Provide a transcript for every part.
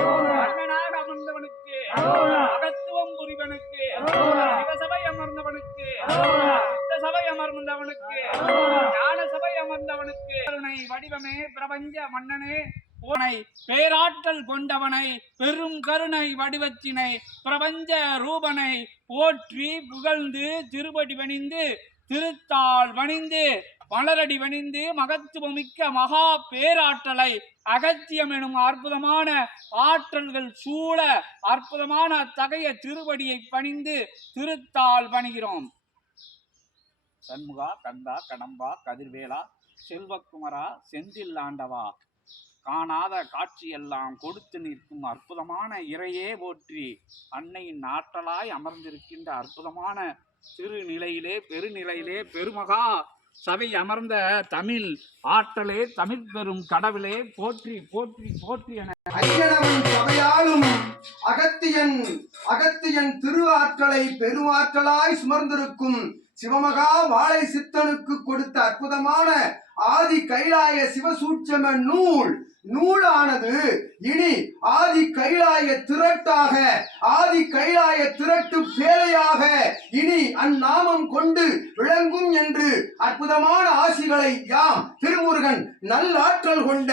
அண்ணனாக அமர்ந்தவனுக்கு, அகத்துவம் புரிவனுக்கு, சிவசபை அமர்ந்தவனுக்கு, சித்த சபை அமர்ந்தவனுக்கு, ஞான சபை அமர்ந்தவனுக்கு, கருணை வடிவமே பிரபஞ்ச மன்னனே போனை பேராற்றல் கொண்டவனை பெரும் கருணை வடிவத்தினை பிரபஞ்ச ரூபனை போற்றி புகழ்ந்து திருப்படி பணிந்து திருத்தாள் வணிந்து மலரடி வணிந்து மகத்துவமிக்க மகா பேராற்றலை அகத்தியம் எனும் அற்புதமான ஆற்றல்கள் சூழ அற்புதமான அத்தகைய திருவடியை பணிந்து திருத்தாள் பணிகிறோம். சண்முகா, கந்தா, கடம்பா, கதிர்வேலா, செல்வக்குமரா, செந்தில் ஆண்டவா, காணாத காட்சியெல்லாம் கொடுத்து நிற்கும் அற்புதமான இறையே போற்றி. அன்னையின் ஆற்றலாய் அமர்ந்திருக்கின்ற அற்புதமான திருநிலையிலே பெருநிலையிலே பெருமகா சபை அமர்ந்த தமிழ் ஆற்றலே தமிழ் பெரும் கடவுளே போற்றி போற்றி போற்றி என சபையாலும் அகத்தியன் திரு ஆற்றலை பெருமாற்றலாய் சுமர்ந்திருக்கும் சிவமகா வாழை சித்தனுக்கு கொடுத்த அற்புதமான ஆதி கைலாய சிவசூட்சம நூலானது இனி ஆதி கைலாய திரட்டாக, ஆதி கைலாய திரட்டு பேழையாக இனி அந்நாமம் கொண்டு விளங்கும் என்று அற்புதமான ஆசிகளை யாம் திருமுருகன் நல்லாற்றல் கொண்ட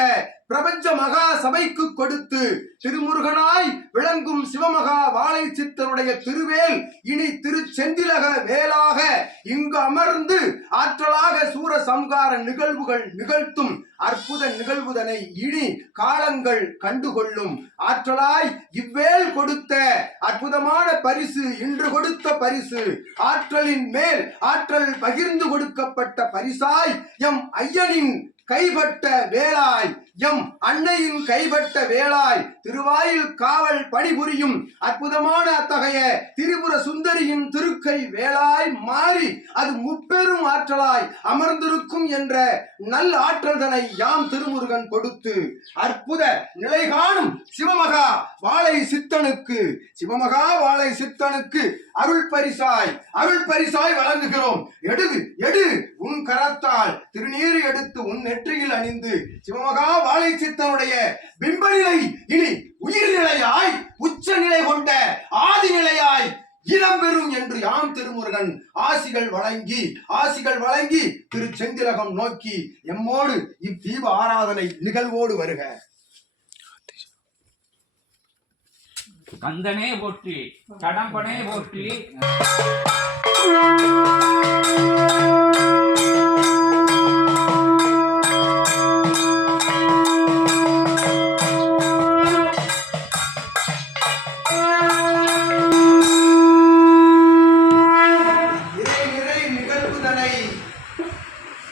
பிரபஞ்ச மகா சபைக்கு கொடுத்து திருமுருகனாய் விளங்கும் சிவமகா வாழை சித்தனுடைய திருவேல் இனி திருச்செந்திலக வேலாக இங்கு அமர்ந்து ஆற்றலாக சூர சம்கார நிகழ்வுகள் நிகழ்த்தும் அற்புத நிகழ்வுதனை இனி காலங்கள் கண்டுகொள்ளும். ஆற்றலாய் இவ்வேல் கொடுத்த அற்புதமான பரிசு, இன்று கொடுத்த பரிசு, ஆற்றலின் மேல் ஆற்றல் பகிர்ந்து கொடுக்கப்பட்ட பரிசாய் எம் ஐயனின் கைப்பட்ட வேலாய், எம் அன்னையின் கைப்பட்ட வேலாய், திருவாயில் காவல் பணிபுரியும் அற்புதமான அத்தகைய திரிபுர சுந்தரியின் திருக்கை வேலாய் மாறி அது முப்பெரும் ஆற்றலாய் அமர்ந்திருக்கும் என்ற நல்ல ஆற்றல்தனை யாம் திருமுருகன் கொடுத்து அற்புத நிலை காணும் சிவமகா வாழை சித்தனுக்கு அருள் பரிசாய் வழங்குகிறோம். எடு உன் கரத்தால் திருநீர் எடுத்து உன் நெற்றியில் அணிந்து சிவமகா வாழை சித்தனுடைய பிம்பநிலை இனி உயிர்நிலையாய் உச்ச நிலை கொண்ட ஆதி நிலையாய் இடம்பெறும் என்று யாம் திருமுருகன் ஆசிகள் வழங்கி திருச்செந்திலகம் நோக்கி எம்மோடு இத்தீப ஆராதனை நிகழ்வோடு வருக. கந்தனே போற்றி, கடம்பனே போற்றி.